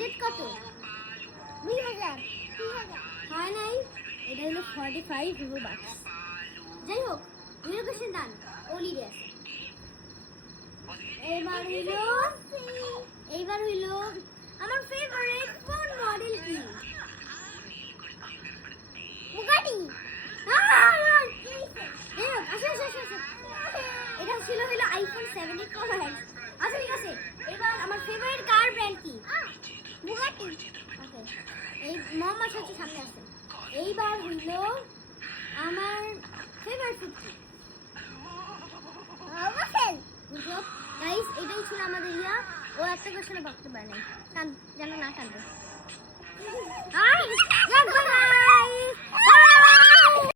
Budget কত? 2000 হয় নাই, এটা হলো 45 ইউরো বাক্স। যাই হোক, লোকেশন ডান, ওলিডে আছে। এইবার হইলো আমার ফেভারিট কোন মডেল কি? বুগাটি। এটা ছিল হলো আইফোন 7 প্রো ম্যাক্স। আচ্ছা ঠিক আছে, এবার আমার ফেভারিট কার ব্র্যান্ড কি? বুগাটি। ওকে, এই মোহাম্মদ হচ্ছে সামনে আছে। এইবার হইলো আমার ফেভারিট ফুড কি? গাইস, এটাই ছিল আমাদের ইয়া। ও একটা কোশ্চেনে বলতে পারে নাই, যেন না কাঁদবে।